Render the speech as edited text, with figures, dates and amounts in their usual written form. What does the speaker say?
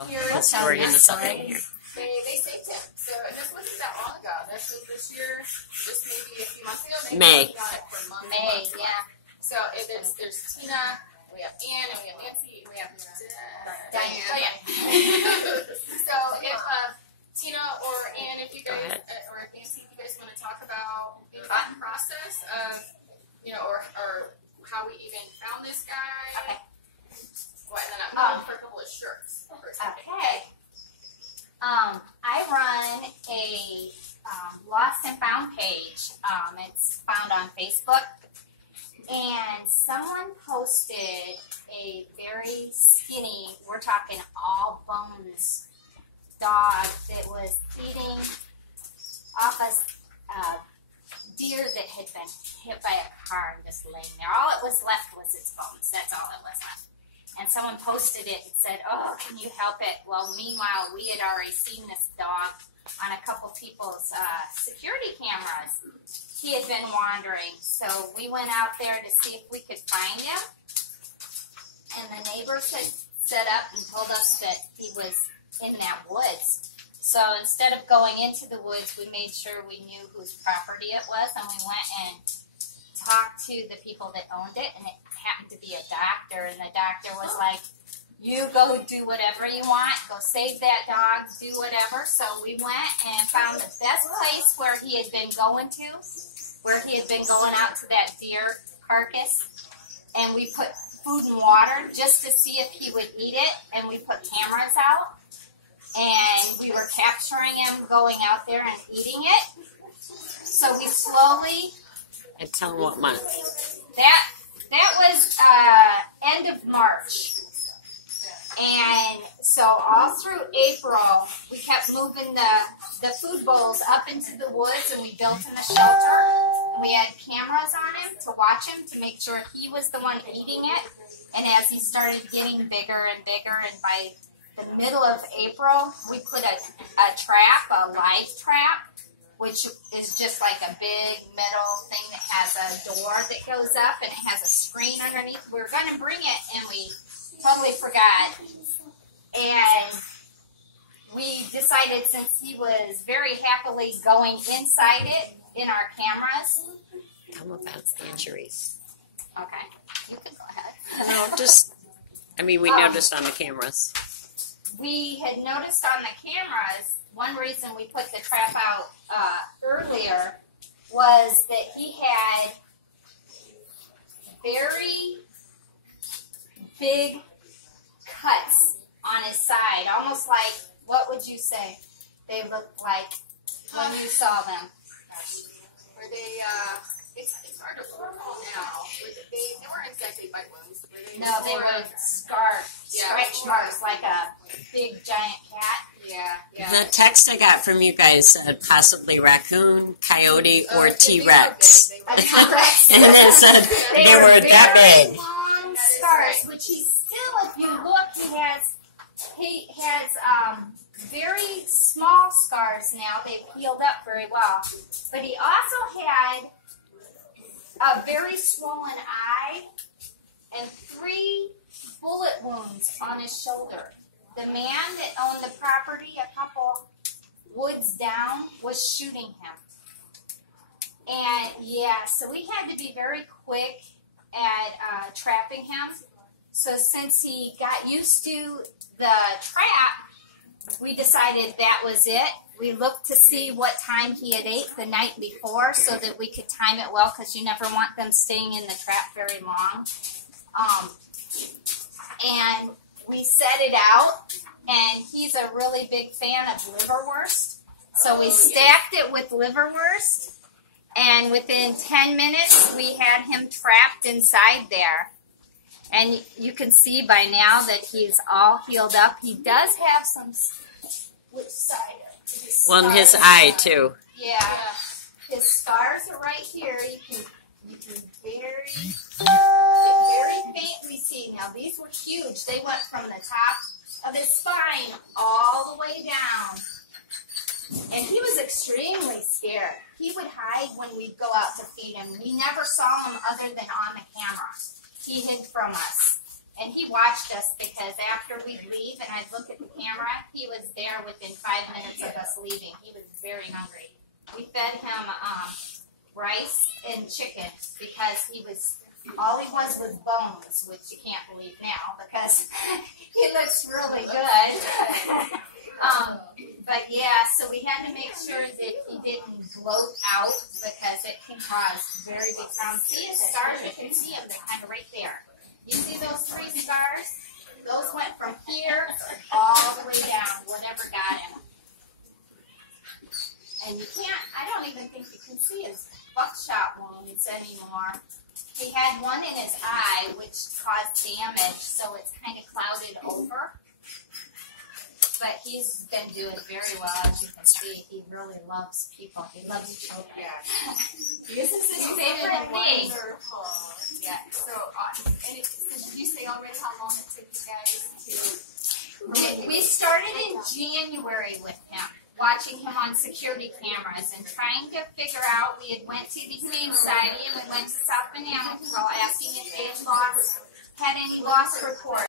Let's story into something here. They saved him. So, and this wasn't that long ago. This was this year, just maybe a few months ago. May. On it for months, May, months, yeah. So there's Tina, we have Ann, and we have Nancy, and we have Diane. So if Tina or Ann, if you guys, or if Nancy, if you guys want to talk about that process of, or how we even found this guy. Okay. Well, and then I'm for a couple of shirts. Okay. I run a lost and found page. It's found on Facebook. And someone posted a very skinny, we're talking all bones, dog that was feeding off a deer that had been hit by a car and just laying there. All it was left was its bones. That's all it was left. And someone posted it and said, "Oh, can you help it?" Well, meanwhile, we had already seen this dog on a couple people's security cameras. He had been wandering, so we went out there to see if we could find him. And the neighbors had set up and told us that he was in that woods. So instead of going into the woods, we made sure we knew whose property it was, and we went and talked to the people that owned it, and it happened to be a doctor, and the doctor was like, "You go do whatever you want, go save that dog, do whatever." So we went and found the best place where he had been going to, where he had been going out to that deer carcass, and we put food and water just to see if he would eat it, and we put cameras out, and we were capturing him going out there and eating it. So we slowly... And tell them what month. That was end of March. And so all through April, we kept moving the food bowls up into the woods, and we built in a shelter. And we had cameras on him to watch him to make sure he was the one eating it. And as he started getting bigger and bigger, and by the middle of April, we put a trap, a live trap, which is just like a big metal thing that has a door that goes up, and it has a screen underneath. We were going to bring it, and we totally forgot. And we decided, since he was very happily going inside it in our cameras. Tell them about injuries. Okay, you can go ahead. No, we noticed on the cameras. We had noticed on the cameras, one reason we put the trap out earlier was that he had very big cuts on his side, almost like, what would you say they looked like when you saw them? Were they, it's hard to recall now. They weren't exactly bite wounds. No, they were stretch marks, like a big giant cat. Yeah. The text I got from you guys said possibly raccoon, coyote, or T-Rex. A T-Rex. And it said they were that big. Long scars, which he still, if you look, he has very small scars now. They've healed up very well. But he also had a very swollen eye and 3 bullet wounds on his shoulder. The man that owned the property a couple woods down was shooting him. And so we had to be very quick at trapping him. So since he got used to the trap, we decided that was it. We looked to see what time he had ate the night before so that we could time it well, because you never want them staying in the trap very long. And we set it out, and he's a really big fan of liverwurst. So we stacked it with liverwurst, and within 10 minutes, we had him trapped inside there. And you can see by now that he's all healed up. He does have some, which side? Well, in his eye, too. Yeah. His scars are right here. You can very faintly see. Now, these were huge. They went from the top of his spine all the way down. And he was extremely scared. He would hide when we'd go out to feed him. We never saw him other than on the camera. He hid from us. And he watched us because after we'd leave and I'd look at the camera, he was there within 5 minutes of us leaving. He was very hungry. We fed him rice and chicken because all he was bones, which you can't believe now because he looks really good. But yeah, so we had to make sure that he didn't bloat out because it can cause very big problems. See his scars? You can see them. They're kind of right there. You see those 3 scars? Those went from here all the way down, whatever got him. And you can't, I don't even think you can see his buckshot wounds anymore. He had one in his eye, which caused damage, so it's kind of clouded over. But he's been doing very well, as you can see. He really loves people. He loves children. Yeah. This is his favorite thing. Wonderful. Yeah. So did you say already how long it took you guys to? We started in January with him, watching him on security cameras and trying to figure out. We had went to the Humane Society and we went to South Bend Animal Control asking if they had any loss reports.